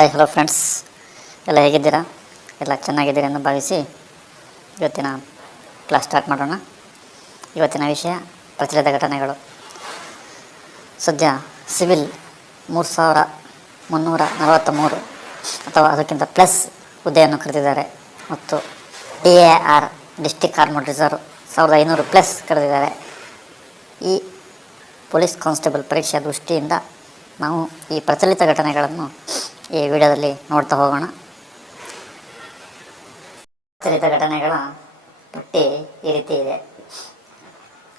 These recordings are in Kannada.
ಹಾಯ್ ಹಲೋ ಫ್ರೆಂಡ್ಸ್, ಎಲ್ಲ ಹೇಗಿದ್ದೀರಾ? ಎಲ್ಲ ಚೆನ್ನಾಗಿದ್ದೀರಿ ಎಂದು ಭಾವಿಸಿ ಇವತ್ತಿನ ಕ್ಲಾಸ್ ಸ್ಟಾರ್ಟ್ ಮಾಡೋಣ. ಇವತ್ತಿನ ವಿಷಯ ಪ್ರಚಲಿತ ಘಟನೆಗಳು. ಸದ್ಯ ಸಿವಿಲ್ 3343 ಅಥವಾ ಅದಕ್ಕಿಂತ ಪ್ಲಸ್ ಹುದ್ದೆಯನ್ನು ಕರೆದಿದ್ದಾರೆ ಮತ್ತು DAR district armed reserve 1500 plus ಕರೆದಿದ್ದಾರೆ. ಈ ಪೊಲೀಸ್ ಕಾನ್ಸ್ಟೇಬಲ್ ಪರೀಕ್ಷೆಯ ದೃಷ್ಟಿಯಿಂದ ನಾವು ಈ ಪ್ರಚಲಿತ ಘಟನೆಗಳನ್ನು ಈ ವಿಡಿಯೋದಲ್ಲಿ ನೋಡ್ತಾ ಹೋಗೋಣ. ಪ್ರಚಲಿತ ಘಟನೆಗಳ ಪಟ್ಟಿ ಈ ರೀತಿ ಇದೆ.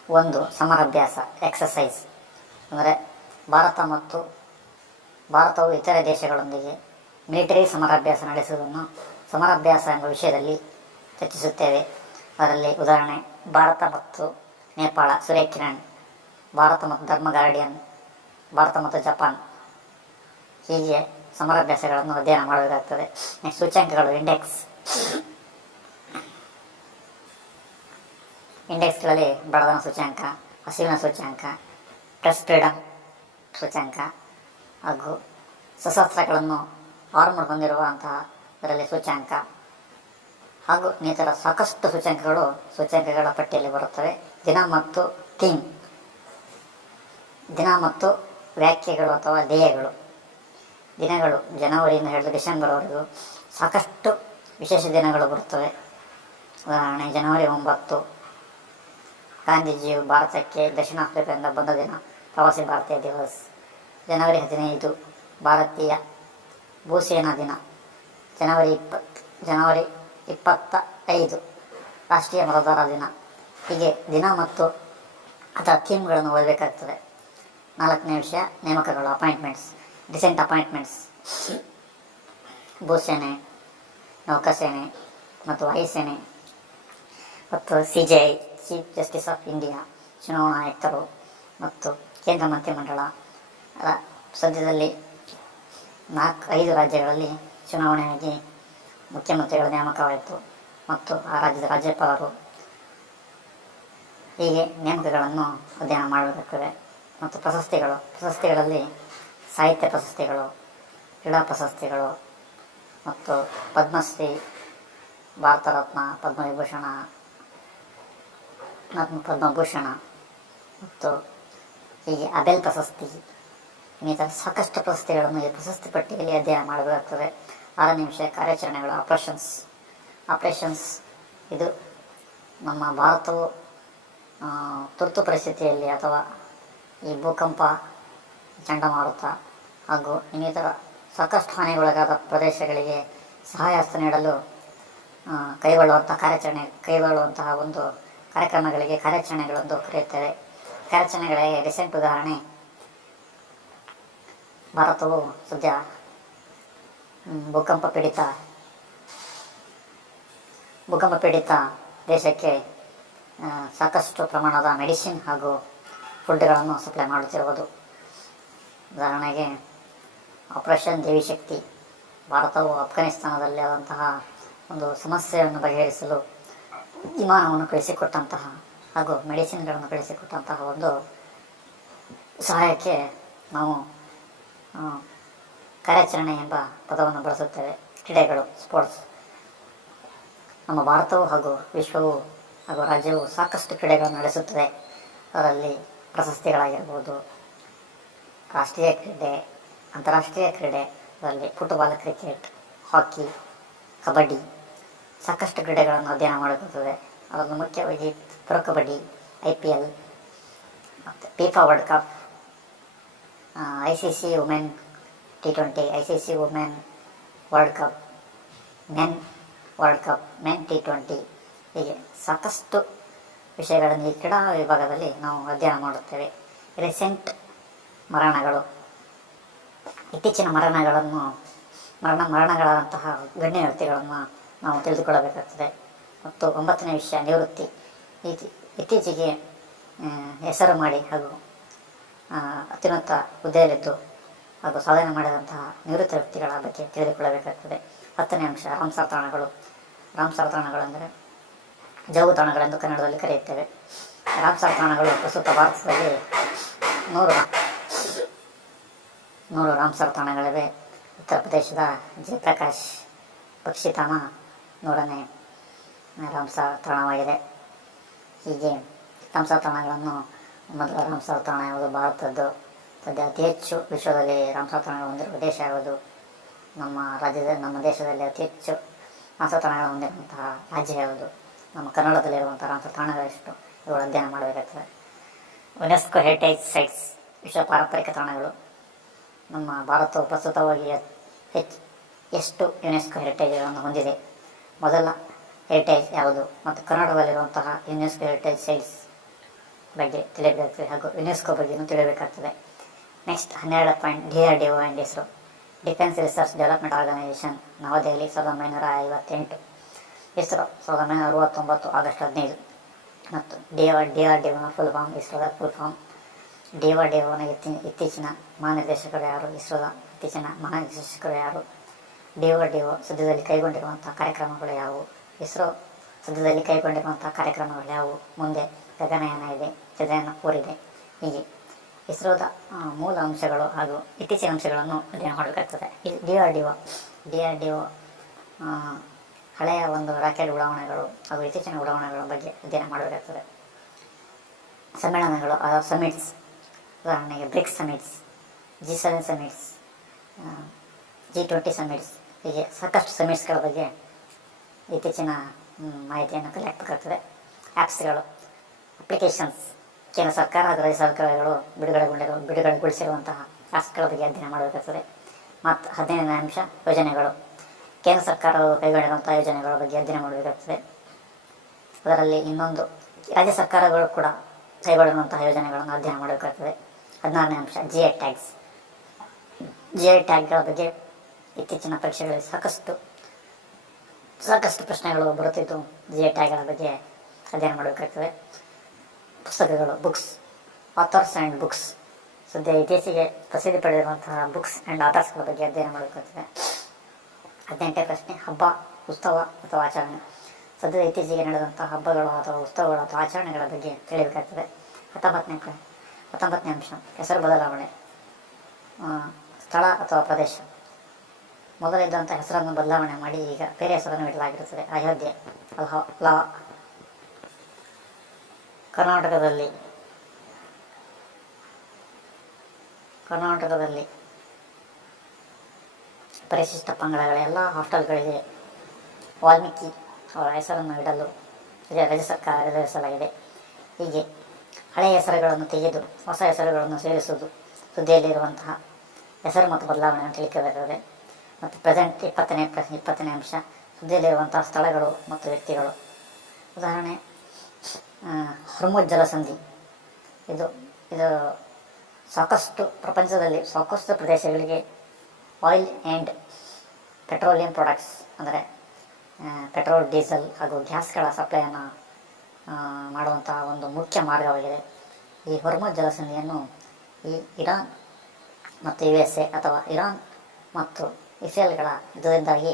1. ಸಮರಾಭ್ಯಾಸ ಎಕ್ಸಸೈಸ್, ಅಂದರೆ ಭಾರತವು ಇತರೆ ದೇಶಗಳೊಂದಿಗೆ ಮಿಲಿಟರಿ ಸಮರಾಭ್ಯಾಸ ನಡೆಸುವುದನ್ನು ಸಮರಾಭ್ಯಾಸ ಎಂಬ ವಿಷಯದಲ್ಲಿ ಚರ್ಚಿಸುತ್ತೇವೆ. ಅದರಲ್ಲಿ ಉದಾಹರಣೆ ಭಾರತ ಮತ್ತು ನೇಪಾಳ ಸೂರ್ಯ ಕಿರಣ್, ಭಾರತ ಮತ್ತು ಧರ್ಮ ಗಾರ್ಡಿಯನ್, ಭಾರತ ಮತ್ತು ಜಪಾನ್, ಹೀಗೆ ಸಮರಾಭ್ಯಾಸಗಳನ್ನು ಅಧ್ಯಯನ ಮಾಡಬೇಕಾಗ್ತದೆ. ನೆಕ್ಸ್ಟ್ ಸೂಚ್ಯಂಕಗಳು. ಇಂಡೆಕ್ಸ್ಗಳಲ್ಲಿ ಬಡತನ ಸೂಚ್ಯಂಕ, ಹಸಿವಿನ ಸೂಚ್ಯಂಕ, ಪ್ರೆಸ್ ಫ್ರೀಡಮ್ ಸೂಚ್ಯಂಕ ಹಾಗೂ ಸಶಸ್ತ್ರಗಳನ್ನು ಆರ್ಮಡ್ ಹೊಂದಿರುವಂತಹ ಇದರಲ್ಲಿ ಸೂಚ್ಯಂಕ ಹಾಗೂ ಇನ್ನಿತರ ಸಾಕಷ್ಟು ಸೂಚ್ಯಂಕಗಳ ಪಟ್ಟಿಯಲ್ಲಿ ಬರುತ್ತವೆ. ದಿನ ಮತ್ತು ವ್ಯಾಖ್ಯೆಗಳು ಅಥವಾ ಧ್ಯೇಯಗಳು. ದಿನಗಳು ಜನವರಿಯಿಂದ ಹಿಡಿದು ಡಿಸೆಂಬರ್ವರೆಗೂ ಸಾಕಷ್ಟು ವಿಶೇಷ ದಿನಗಳು ಬರುತ್ತವೆ. ಉದಾಹರಣೆ ಜನವರಿ 9 ಗಾಂಧೀಜಿಯು ಭಾರತಕ್ಕೆ ದಕ್ಷಿಣ ಆಫ್ರಿಕಾದಿಂದ ಬಂದ ದಿನ, ಪ್ರವಾಸಿ ಭಾರತೀಯ ದಿವಸ್. ಜನವರಿ 15 ಭಾರತೀಯ ಭೂಸೇನಾ ದಿನ. ಜನವರಿ 25 ರಾಷ್ಟ್ರೀಯ ಮತದಾರ ದಿನ. ಹೀಗೆ ದಿನ ಮತ್ತು ಅದರ ಥೀಮ್ಗಳನ್ನು ಓದಬೇಕಾಗ್ತದೆ. 4ನೇ ವಿಷಯ ನೇಮಕಗಳು, ಅಪಾಯಿಂಟ್ಮೆಂಟ್ಸ್, ಡಿಸೆಂಟ್ ಅಪಾಯಿಂಟ್ಮೆಂಟ್ಸ್. ಭೂಸೇನೆ, ನೌಕಾಸೇನೆ ಮತ್ತು ವಾಯುಸೇನೆ ಮತ್ತು CJI chief justice of India, ಚುನಾವಣಾ ಆಯುಕ್ತರು ಮತ್ತು ಕೇಂದ್ರ ಮಂತ್ರಿಮಂಡಲ. ಸದ್ಯದಲ್ಲಿ 4-5 ರಾಜ್ಯಗಳಲ್ಲಿ ಚುನಾವಣೆಯಾಗಿ ಮುಖ್ಯಮಂತ್ರಿಗಳ ನೇಮಕವಾಯಿತು ಮತ್ತು ಆ ರಾಜ್ಯದ ರಾಜ್ಯಪಾಲರು. ಹೀಗೆ ನೇಮಕಗಳನ್ನು ಅಧ್ಯಯನ ಮಾಡಬೇಕಾಗ್ತದೆ. ಮತ್ತು ಪ್ರಶಸ್ತಿಗಳಲ್ಲಿ ಸಾಹಿತ್ಯ ಪ್ರಶಸ್ತಿಗಳು, ಕ್ರೀಡಾ ಪ್ರಶಸ್ತಿಗಳು ಮತ್ತು ಪದ್ಮಶ್ರೀ, ಭಾರತ ರತ್ನ, ಪದ್ಮಭೂಷಣ ಮತ್ತು ಹೀಗೆ ಅಬೆಲ್ ಪ್ರಶಸ್ತಿ, ಇನ್ನಿತರ ಸಾಕಷ್ಟು ಪ್ರಶಸ್ತಿಗಳನ್ನು ಈ ಪ್ರಶಸ್ತಿ ಪಟ್ಟಿಯಲ್ಲಿ ಅಧ್ಯಯನ ಮಾಡಬೇಕಾಗ್ತದೆ. 6ನೇ ವಿಷಯ ಕಾರ್ಯಾಚರಣೆಗಳು, ಆಪರೇಷನ್ಸ್. ಇದು ನಮ್ಮ ಭಾರತವು ತುರ್ತು ಪರಿಸ್ಥಿತಿಯಲ್ಲಿ ಅಥವಾ ಈ ಭೂಕಂಪ, ಚಂಡಮಾರುತ ಹಾಗೂ ಇನ್ನಿತರ ಸಾಕಷ್ಟು ಹಾನಿಗೊಳಗಾದ ಪ್ರದೇಶಗಳಿಗೆ ಸಹಾಯ ಹಸ್ತ ನೀಡಲು ಕೈಗೊಳ್ಳುವಂತಹ ಒಂದು ಕಾರ್ಯಕ್ರಮಗಳಿಗೆ ಕಾರ್ಯಾಚರಣೆಗಳೆಂದು ಕರೆಯುತ್ತೇವೆ. ಕಾರ್ಯಾಚರಣೆಗಳಿಗೆ ರೀಸೆಂಟ್ ಉದಾಹರಣೆ ಭಾರತವು ಸದ್ಯ ಭೂಕಂಪ ಪೀಡಿತ ದೇಶಕ್ಕೆ ಸಾಕಷ್ಟು ಪ್ರಮಾಣದ ಮೆಡಿಸಿನ್ ಹಾಗೂ ಫುಡ್ಗಳನ್ನು ಸಪ್ಲೈ ಮಾಡುತ್ತಿರುವುದು. ಉದಾಹರಣೆಗೆ ಆಪರೇಷನ್ ದೇವಿಶಕ್ತಿ. ಭಾರತವು ಅಫ್ಘಾನಿಸ್ತಾನದಲ್ಲಿ ಆದಂತಹ ಒಂದು ಸಮಸ್ಯೆಯನ್ನು ಬಗೆಹರಿಸಲು ವಿಮಾನವನ್ನು ಕಳಿಸಿಕೊಟ್ಟಂತಹ ಹಾಗೂ ಮೆಡಿಸಿನ್ಗಳನ್ನು ಕಳಿಸಿಕೊಟ್ಟಂತಹ ಒಂದು ಸಹಾಯಕ್ಕೆ ನಾವು ಕಾರ್ಯಾಚರಣೆ ಎಂಬ ಪದವನ್ನು ಬಳಸುತ್ತೇವೆ. ಕ್ರೀಡೆಗಳು, ಸ್ಪೋರ್ಟ್ಸ್. ನಮ್ಮ ಭಾರತವು ಹಾಗೂ ವಿಶ್ವವು ಹಾಗೂ ರಾಜ್ಯವು ಸಾಕಷ್ಟು ಕ್ರೀಡೆಗಳನ್ನು ನಡೆಸುತ್ತದೆ. ಅದರಲ್ಲಿ ಪ್ರಶಸ್ತಿಗಳಾಗಿರ್ಬೋದು, ರಾಷ್ಟ್ರೀಯ ಕ್ರೀಡೆ, ಅಂತಾರಾಷ್ಟ್ರೀಯ ಕ್ರೀಡೆ, ಅದರಲ್ಲಿ ಫುಟ್ಬಾಲ್, ಕ್ರಿಕೆಟ್, ಹಾಕಿ, ಕಬಡ್ಡಿ, ಸಾಕಷ್ಟು ಕ್ರೀಡೆಗಳನ್ನು ಅಧ್ಯಯನ ಮಾಡಬೇಕಾಗುತ್ತದೆ. ಅದರಲ್ಲಿ ಮುಖ್ಯವಾಗಿ ಪ್ರೊ ಕಬಡ್ಡಿ, IPL ಮತ್ತು FIFA world cup, ICC women T20, ICC women world cup, men world cup, men T20, ಹೀಗೆ ಸಾಕಷ್ಟು ವಿಷಯಗಳನ್ನು ಈ ಕ್ರೀಡಾ ವಿಭಾಗದಲ್ಲಿ ನಾವು ಅಧ್ಯಯನ ಮಾಡುತ್ತೇವೆ. ರೀಸೆಂಟ್ ಮರಣಗಳು, ಇತ್ತೀಚಿನ ಮರಣಗಳಾದಂತಹ ಗಣ್ಯ ವ್ಯಕ್ತಿಗಳನ್ನು ನಾವು ತಿಳಿದುಕೊಳ್ಳಬೇಕಾಗ್ತದೆ. ಮತ್ತು 9ನೇ ವಿಷಯ ನಿವೃತ್ತಿ. ಇತ್ತೀಚೆಗೆ ಹೆಸರು ಮಾಡಿ ಹಾಗೂ ಅತ್ಯುನ್ನತ ಹುದ್ದೆಯಲ್ಲಿದ್ದು ಹಾಗೂ ಸಾಧನೆ ಮಾಡಿದಂತಹ ನಿವೃತ್ತ ವ್ಯಕ್ತಿಗಳ ಬಗ್ಗೆ ತಿಳಿದುಕೊಳ್ಳಬೇಕಾಗ್ತದೆ. 10ನೇ ಅಂಶ ರಾಮ್ಸರ್ ತಾಣಗಳು. ಅಂದರೆ ಜೌಗು ತಾಣಗಳೆಂದು ಕನ್ನಡದಲ್ಲಿ ಕರೆಯುತ್ತೇವೆ. ರಾಮ್ಸರ್ ತಾಣಗಳು ಪ್ರಸ್ತುತ ಭಾರತದಲ್ಲಿ 100 ರಾಮ್ಸರ್ ತಾಣಗಳಿವೆ. ಉತ್ತರ ಪ್ರದೇಶದ ಜಯಪ್ರಕಾಶ್ ಪಕ್ಷಿಧಾಮ 100ನೇ ರಾಮ್ಸಾರ್ ತಾಣವಾಗಿದೆ. ಹೀಗೆ ರಾಮ್ಸಾರ್ ತಾಣಗಳನ್ನು ಮೊದಲ ರಾಮ್ಸಾರ್ ತಾಣ ಯಾವುದು? ಭಾರತದ್ದು. ಸದ್ಯ ಅತಿ ಹೆಚ್ಚು ವಿಶ್ವದಲ್ಲಿ ರಾಮ್ಸಾರ್ ತಾಣಗಳು ಹೊಂದಿರುವ ದೇಶ ಯಾವುದು? ನಮ್ಮ ದೇಶದಲ್ಲಿ ಅತಿ ಹೆಚ್ಚು ರಾಮ್ಸಾರ್ ತಾಣಗಳು ಹೊಂದಿರುವಂತಹ ರಾಜ್ಯ ಯಾವುದು? ನಮ್ಮ ಕನ್ನಡದಲ್ಲಿರುವಂಥ ರಾಮ್ಸಾರ್ ತಾಣಗಳೆಷ್ಟು? ಇವುಗಳು ಅಧ್ಯಯನ ಮಾಡಬೇಕಾಗ್ತದೆ. ಯುನೆಸ್ಕೋ ಹೆರಿಟೇಜ್ ಸೈಟ್ಸ್, ವಿಶ್ವ ಪಾರಂಪರಿಕ ತಾಣಗಳು. ನಮ್ಮ ಭಾರತವು ಪ್ರಸ್ತುತವಾಗಿ ಎಷ್ಟು ಯುನೆಸ್ಕೋ ಹೆರಿಟೇಜ್ಗಳನ್ನು ಹೊಂದಿದೆ? ಮೊದಲ ಹೆರಿಟೇಜ್ ಯಾವುದು? ಮತ್ತು ಕನ್ನಡದಲ್ಲಿರುವಂತಹ ಯುನೆಸ್ಕೋ ಹೆರಿಟೇಜ್ ಸೈಟ್ಸ್ ಬಗ್ಗೆ ತಿಳಿಯಬೇಕಾಗ್ತದೆ, ಹಾಗೂ ಯುನೆಸ್ಕೋ ಬಗ್ಗೆಯೂ ತಿಳಿಯಬೇಕಾಗ್ತದೆ. Next 12 point DRDO and ISRO, defence research development organisation, New Delhi 1958. ISRO 1969 August 15. ಮತ್ತು DRDOನ ಫುಲ್ ಫಾರ್ಮ್, ಇಸ್ರೋದ ಫುಲ್ ಫಾರ್ಮ್. DRDOನ ಇತ್ತೀಚಿನ ಮಹಾನಿರ್ದೇಶಕರು ಯಾರು? ಇಸ್ರೋದ ಇತ್ತೀಚಿನ ಮಹಾನಿರ್ದೇಶಕರು ಯಾರು? DRDO ಸದ್ಯದಲ್ಲಿ ಕೈಗೊಂಡಿರುವಂಥ ಕಾರ್ಯಕ್ರಮಗಳು ಯಾವುವು? ಇಸ್ರೋ ಸದ್ಯದಲ್ಲಿ ಕೈಗೊಂಡಿರುವಂಥ ಕಾರ್ಯಕ್ರಮಗಳು ಯಾವುವು? ಮುಂದೆ ಗಗನಯಾನ ಇದೆ, ಚಂದ್ರಯಾನ 4 ಇದೆ. ಹೀಗೆ ಇಸ್ರೋದ ಮೂಲ ಅಂಶಗಳು ಹಾಗೂ ಇತ್ತೀಚಿನ ಅಂಶಗಳನ್ನು ಅಧ್ಯಯನ ಮಾಡಬೇಕಾಗ್ತದೆ. DRDO ಹಳೆಯ ಒಂದು ರಾಕೆಟ್ ಉಡಾವಣೆಗಳು ಹಾಗೂ ಇತ್ತೀಚಿನ ಉಡಾವಣೆಗಳ ಬಗ್ಗೆ ಅಧ್ಯಯನ ಮಾಡಬೇಕಾಗ್ತದೆ. ಸಮ್ಮೇಳನಗಳು, ಸಮಿಟ್ಸ್, ಉದಾಹರಣೆಗೆ BRICS summits, G7 summits, G20 summits, ಹೀಗೆ ಸಾಕಷ್ಟು ಸಮಿಟ್ಸ್ಗಳ ಬಗ್ಗೆ ಇತ್ತೀಚಿನ ಮಾಹಿತಿಯನ್ನು ಕಲೆಕ್ಟಾಗ್ತದೆ. ಆ್ಯಪ್ಸ್ಗಳು, ಅಪ್ಲಿಕೇಶನ್ಸ್, ಕೇಂದ್ರ ಸರ್ಕಾರ ಹಾಗೂ ರಾಜ್ಯ ಸರ್ಕಾರಗಳು ಬಿಡುಗಡೆಗೊಳಿಸಿರುವಂತಹ ಆ್ಯಪ್ಸ್ಗಳ ಬಗ್ಗೆ ಅಧ್ಯಯನ ಮಾಡಬೇಕಾಗ್ತದೆ. ಮತ್ತು 15ನೇ ಅಂಶ ಯೋಜನೆಗಳು, ಕೇಂದ್ರ ಸರ್ಕಾರವು ಕೈಗೊಂಡಿರುವಂಥ ಯೋಜನೆಗಳ ಬಗ್ಗೆ ಅಧ್ಯಯನ ಮಾಡಬೇಕಾಗ್ತದೆ. ಅದರಲ್ಲಿ ಇನ್ನೊಂದು ರಾಜ್ಯ ಸರ್ಕಾರಗಳು ಕೂಡ ಕೈಗೊಂಡಿರುವಂತಹ ಯೋಜನೆಗಳನ್ನು ಅಧ್ಯಯನ ಮಾಡಬೇಕಾಗ್ತದೆ. 16ನೇ ಅಂಶ GI ಟ್ಯಾಗ್ಸ್. GI ಟ್ಯಾಗ್ಗಳ ಬಗ್ಗೆ ಇತ್ತೀಚಿನ ಪರೀಕ್ಷೆಗಳಲ್ಲಿ ಸಾಕಷ್ಟು ಪ್ರಶ್ನೆಗಳು ಬರುತ್ತಿದ್ದು GI ಟ್ಯಾಗ್ಗಳ ಬಗ್ಗೆ ಅಧ್ಯಯನ ಮಾಡಬೇಕಾಗ್ತದೆ. ಪುಸ್ತಕಗಳು, ಬುಕ್ಸ್, ಆಥರ್ಸ್ ಆ್ಯಂಡ್ ಬುಕ್ಸ್, ಸದ್ಯ ಇತ್ತೀಚೆಗೆ ಪ್ರಸಿದ್ಧಿ ಪಡೆದಿರುವಂತಹ ಬುಕ್ಸ್ ಆ್ಯಂಡ್ ಆಥರ್ಸ್ಗಳ ಬಗ್ಗೆ ಅಧ್ಯಯನ ಮಾಡಬೇಕಾಗ್ತದೆ. 18ನೇ ಪ್ರಶ್ನೆ ಹಬ್ಬ, ಉತ್ಸವ ಅಥವಾ ಆಚರಣೆ. ಸದ್ಯದ ಇತ್ತೀಚೆಗೆ ನಡೆದಂಥ ಹಬ್ಬಗಳು ಅಥವಾ ಉತ್ಸವಗಳು ಅಥವಾ ಆಚರಣೆಗಳ ಬಗ್ಗೆ ತಿಳಿಯಬೇಕಾಗ್ತದೆ. 19ನೇ ಅಂಶ ಹೆಸರು ಬದಲಾವಣೆ, ಸ್ಥಳ ಅಥವಾ ಪ್ರದೇಶ. ಮೊದಲಿದ್ದಂಥ ಹೆಸರನ್ನು ಬದಲಾವಣೆ ಮಾಡಿ ಈಗ ಬೇರೆ ಹೆಸರನ್ನು ಇಡಲಾಗಿರುತ್ತದೆ. ಅಯೋಧ್ಯೆ, ಲಾ. ಕರ್ನಾಟಕದಲ್ಲಿ ಪರಿಶಿಷ್ಟ ಪಂಗಡಗಳ ಎಲ್ಲ ಹಾಸ್ಟೆಲ್ಗಳಿಗೆ ವಾಲ್ಮೀಕಿ ಅವರ ಹೆಸರನ್ನು ಇಡಲು ರಾಜ್ಯ ಸರ್ಕಾರ ನಿರ್ಧರಿಸಲಾಗಿದೆ. ಹೀಗೆ ಹಳೆಯ ಹೆಸರುಗಳನ್ನು ತೆಗೆದು ಹೊಸ ಹೆಸರುಗಳನ್ನು ಸೇರಿಸುವುದು ಸುದ್ದಿಯಲ್ಲಿರುವಂತಹ ಹೆಸರು ಮತ್ತು ಬದಲಾವಣೆಯನ್ನು ತಿಳಿಯಬೇಕಾಗುತ್ತದೆ. ಮತ್ತು ಪ್ರೆಸೆಂಟ್ 20ನೇ ಅಂಶ ಸುದ್ದಿಯಲ್ಲಿರುವಂತಹ ಸ್ಥಳಗಳು ಮತ್ತು ವ್ಯಕ್ತಿಗಳು. ಉದಾಹರಣೆ, ಹೊರ್ಮುಜ್ ಜಲಸಂಧಿ. ಇದು ಪ್ರಪಂಚದಲ್ಲಿ ಸಾಕಷ್ಟು ಪ್ರದೇಶಗಳಿಗೆ ಆಯಿಲ್ ಆ್ಯಂಡ್ ಪೆಟ್ರೋಲಿಯಂ ಪ್ರಾಡಕ್ಟ್ಸ್, ಅಂದರೆ ಪೆಟ್ರೋಲ್, ಡೀಸೆಲ್ ಹಾಗೂ ಗ್ಯಾಸ್ಗಳ ಸಪ್ಲೈಯನ್ನು ಮಾಡುವಂತಹ ಒಂದು ಮುಖ್ಯ ಮಾರ್ಗವಾಗಿದೆ. ಈ ಹೊರ್ಮುಜ್ ಜಲಸಂಧಿಯನ್ನು ಈ ಇರಾನ್ ಮತ್ತು USA ಅಥವಾ ಇರಾನ್ ಮತ್ತು ಇಸ್ರೇಲ್ಗಳ ಯುದ್ಧದಿಂದಾಗಿ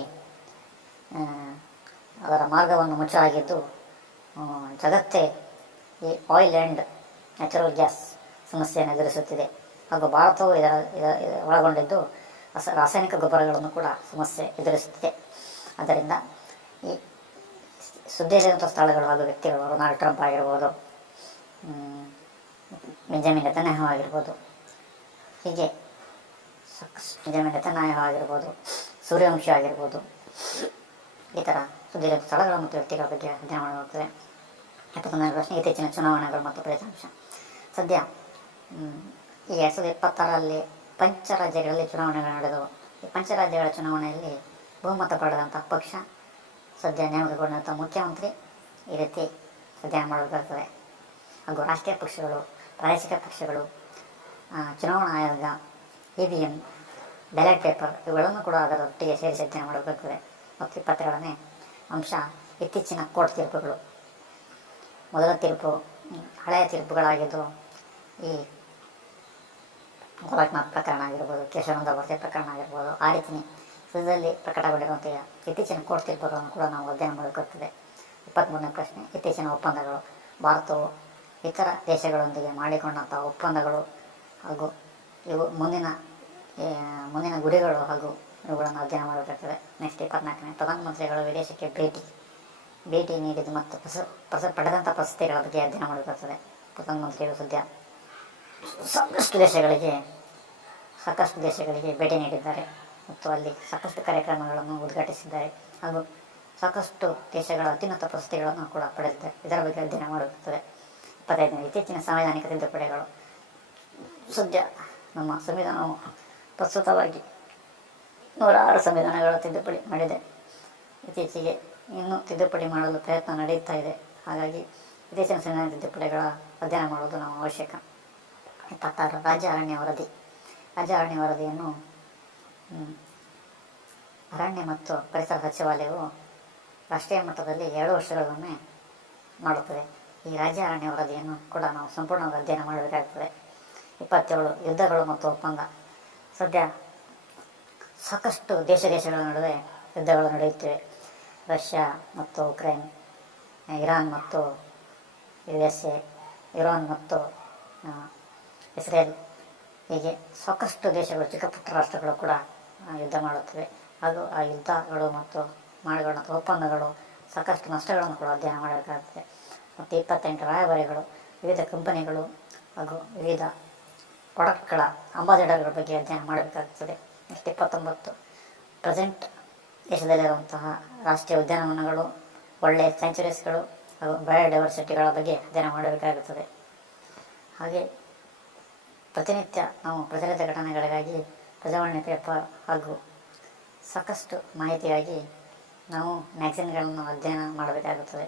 ಅದರ ಮಾರ್ಗವನ್ನು ಮುಚ್ಚಲಾಗಿದ್ದು ಜಗತ್ತೇ ಈ ಆಯಿಲ್ ಆ್ಯಂಡ್ ನ್ಯಾಚುರಲ್ ಗ್ಯಾಸ್ ಸಮಸ್ಯೆಯನ್ನು ಎದುರಿಸುತ್ತಿದೆ. ಹಾಗೂ ಭಾರತವು ಇದರ ಒಳಗೊಂಡಿದ್ದು ರಾಸಾಯನಿಕ ಗೊಬ್ಬರಗಳನ್ನು ಕೂಡ ಸಮಸ್ಯೆ ಎದುರಿಸುತ್ತಿದೆ. ಆದ್ದರಿಂದ ಈ ಸುದ್ದಿಯಲ್ಲಿರುವಂಥ ಸ್ಥಳಗಳು ಹಾಗೂ ವ್ಯಕ್ತಿಗಳು ಡೊನಾಲ್ಡ್ ಟ್ರಂಪ್ ಆಗಿರ್ಬೋದು, ಬೆಂಜಮಿನ್ ನೆತನ್ಯಾಹು ಆಗಿರ್ಬೋದು, ಹೀಗೆ ಬೆಂಜಮಿನ್ ನೆತನ್ಯಾಹು ಆಗಿರ್ಬೋದು, ಸೂರ್ಯವಂಶಿ ಆಗಿರ್ಬೋದು, ಈ ಥರ ಸುದ್ದಿಯಲ್ಲಿರುವಂಥ ಸ್ಥಳಗಳು ಮತ್ತು ವ್ಯಕ್ತಿಗಳ ಬಗ್ಗೆ ಅಧ್ಯಯನ ಮಾಡಲಾಗುತ್ತದೆ. 21ನೇ ಪ್ರಶ್ನೆ ಇತ್ತೀಚಿನ ಚುನಾವಣೆಗಳು ಮತ್ತು ಫಲಿತಾಂಶ. ಸದ್ಯ ಈ 2026ರಲ್ಲಿ ಪಂಚರಾಜ್ಯಗಳಲ್ಲಿ ಚುನಾವಣೆಗಳು ನಡೆದವು. ಈ ಪಂಚರಾಜ್ಯಗಳ ಚುನಾವಣೆಯಲ್ಲಿ ಬಹುಮತ ಪಡೆದಂಥ ಪಕ್ಷ ಸದ್ಯ ನೇಮಕಗೊಂಡಂಥ ಮುಖ್ಯಮಂತ್ರಿ ಈ ರೀತಿ ಅಧ್ಯಯನ ಮಾಡಬೇಕಾಗ್ತದೆ. ಹಾಗೂ ರಾಷ್ಟ್ರೀಯ ಪಕ್ಷಗಳು, ಪ್ರಾದೇಶಿಕ ಪಕ್ಷಗಳು, ಚುನಾವಣಾ ಆಯೋಗ, EVM, ಬ್ಯಾಲೆಟ್ ಪೇಪರ್ ಇವುಗಳನ್ನು ಕೂಡ ಅದರೊಟ್ಟಿಗೆ ಸೇರಿಸಿ ಅಧ್ಯಯನ ಮಾಡಬೇಕಾಗ್ತದೆ. ಮತ್ತು 22ನೇ ಅಂಶ ಇತ್ತೀಚಿನ ಕೋರ್ಟ್ ತೀರ್ಪುಗಳು. ಮೊದಲ ತೀರ್ಪು ಹಳೆಯ ತೀರ್ಪುಗಳಾಗಿದ್ದು ಈ ಗೋರಖ್ನಾಥ್ ಪ್ರಕರಣ ಆಗಿರ್ಬೋದು, ಕೇಶವಾನಂದ ಭಾರತಿ ಪ್ರಕರಣ ಆಗಿರ್ಬೋದು, ಆ ರೀತಿ ಸದ್ಯದಲ್ಲಿ ಪ್ರಕಟಗೊಂಡಿರುವಂಥ ಇತ್ತೀಚಿನ ಕೋರ್ಟ್ ತೀರ್ಪುಗಳನ್ನು ಕೂಡ ನಾವು ಅಧ್ಯಯನ ಮಾಡಬೇಕಾಗ್ತದೆ. 23ನೇ ಪ್ರಶ್ನೆ ಇತ್ತೀಚಿನ ಒಪ್ಪಂದಗಳು. ಭಾರತವು ಇತರ ದೇಶಗಳೊಂದಿಗೆ ಮಾಡಿಕೊಂಡಂಥ ಒಪ್ಪಂದಗಳು ಹಾಗೂ ಇವು ಮುಂದಿನ ಗುರಿಗಳು ಹಾಗೂ ಇವುಗಳನ್ನು ಅಧ್ಯಯನ ಮಾಡಬೇಕಾಗ್ತದೆ. ನೆಕ್ಸ್ಟ್ 24ನೇ, ಪ್ರಧಾನಮಂತ್ರಿಗಳು ವಿದೇಶಕ್ಕೆ ಭೇಟಿ ನೀಡಿದ್ದು ಮತ್ತು ಪಡೆದಂಥ ಪ್ರಶಸ್ತಿಗಳ ಬಗ್ಗೆ ಅಧ್ಯಯನ ಮಾಡಬೇಕಾಗ್ತದೆ. ಪ್ರಧಾನಮಂತ್ರಿಗಳು ಸದ್ಯ ಸಾಕಷ್ಟು ದೇಶಗಳಿಗೆ ಭೇಟಿ ನೀಡಿದ್ದಾರೆ ಮತ್ತು ಅಲ್ಲಿ ಸಾಕಷ್ಟು ಕಾರ್ಯಕ್ರಮಗಳನ್ನು ಉದ್ಘಾಟಿಸಿದ್ದಾರೆ ಹಾಗೂ ಸಾಕಷ್ಟು ದೇಶಗಳ ಅತ್ಯುನ್ನತ ಪ್ರಶಸ್ತಿಗಳನ್ನು ಕೂಡ ಪಡೆದಿದ್ದಾರೆ. ಇದರ ಬಗ್ಗೆ ಅಧ್ಯಯನ ಮಾಡಬೇಕಾಗ್ತದೆ. 25ನೇ, ಇತ್ತೀಚಿನ ಸಾಂವಿಧಾನಿಕ ತಿದ್ದುಪಡಿಗಳು. ಸದ್ಯ ನಮ್ಮ ಸಂವಿಧಾನವು ಪ್ರಸ್ತುತವಾಗಿ 106 ಸಂವಿಧಾನಗಳ ತಿದ್ದುಪಡಿ ಮಾಡಿದೆ. ಇತ್ತೀಚೆಗೆ ಇನ್ನೂ ತಿದ್ದುಪಡಿ ಮಾಡಲು ಪ್ರಯತ್ನ ನಡೆಯುತ್ತಾ ಇದೆ. ಹಾಗಾಗಿ ಇತ್ತೀಚಿನ ಸಂವಿಧಾನ ತಿದ್ದುಪಡಿಗಳ ಅಧ್ಯಯನ ಮಾಡುವುದು ನಾವು ಅವಶ್ಯಕ. 26, ರಾಜ್ಯ ಅರಣ್ಯ ವರದಿಯನ್ನು ಅರಣ್ಯ ಮತ್ತು ಪರಿಸರ ಸಚಿವಾಲಯವು ರಾಷ್ಟ್ರೀಯ ಮಟ್ಟದಲ್ಲಿ 2 ವರ್ಷಗಳಿಗೊಮ್ಮೆ ಮಾಡುತ್ತದೆ. ಈ ರಾಜ್ಯ ಅರಣ್ಯ ವರದಿಯನ್ನು ಕೂಡ ನಾವು ಸಂಪೂರ್ಣವಾಗಿ ಅಧ್ಯಯನ ಮಾಡಬೇಕಾಗುತ್ತದೆ. 27, ಯುದ್ಧಗಳು ಮತ್ತು ಒಪ್ಪಂದ. ಸದ್ಯ ಸಾಕಷ್ಟು ದೇಶಗಳ ನಡುವೆ ಯುದ್ಧಗಳು ನಡೆಯುತ್ತಿವೆ. ರಷ್ಯಾ ಮತ್ತು ಉಕ್ರೇನ್, ಇರಾನ್ ಮತ್ತು USA, ಇರಾನ್ ಮತ್ತು ಇಸ್ರೇಲ್, ಹೀಗೆ ಸಾಕಷ್ಟು ದೇಶಗಳು, ಚಿಕ್ಕ ಪುಟ್ಟ ರಾಷ್ಟ್ರಗಳು ಕೂಡ ಯುದ್ಧ ಮಾಡುತ್ತವೆ. ಹಾಗೂ ಆ ಯುದ್ಧಗಳು ಮತ್ತು ಮಾಡಿಕೊಂಡಂಥ ಒಪ್ಪಂದಗಳು ಸಾಕಷ್ಟು ನಷ್ಟಗಳನ್ನು ಕೂಡ ಅಧ್ಯಯನ ಮಾಡಬೇಕಾಗುತ್ತದೆ. ಮತ್ತು 28, ರಾಯಭಾರಿಗಳು, ವಿವಿಧ ಕಂಪನಿಗಳು ಹಾಗೂ ವಿವಿಧ ಪ್ರಾಡಕ್ಟ್ಗಳ ಅಂಬಾಸಿಡರ್ಗಳ ಬಗ್ಗೆ ಅಧ್ಯಯನ ಮಾಡಬೇಕಾಗುತ್ತದೆ. ನೆಕ್ಸ್ಟ್ 29, ಪ್ರೆಸೆಂಟ್ ದೇಶದಲ್ಲಿರುವಂತಹ ರಾಷ್ಟ್ರೀಯ ಉದ್ಯಾನವನಗಳು, ಒಳ್ಳೆಯ ಸ್ಯಾಂಚುರೀಸ್ಗಳು ಹಾಗೂ ಬಯೋಡೈವರ್ಸಿಟಿಗಳ ಬಗ್ಗೆ ಅಧ್ಯಯನ ಮಾಡಬೇಕಾಗುತ್ತದೆ. ಹಾಗೆ ಪ್ರತಿನಿತ್ಯ ನಾವು ಪ್ರಚಲಿತ ಘಟನೆಗಳಿಗಾಗಿ ಪ್ರಜಾವಾಣಿ ಪೇಪರ್ ಹಾಗೂ ಸಾಕಷ್ಟು ಮಾಹಿತಿಗಾಗಿ ನಾವು ಮ್ಯಾಗಝಿನ್ಗಳನ್ನು ಅಧ್ಯಯನ ಮಾಡಬೇಕಾಗುತ್ತದೆ.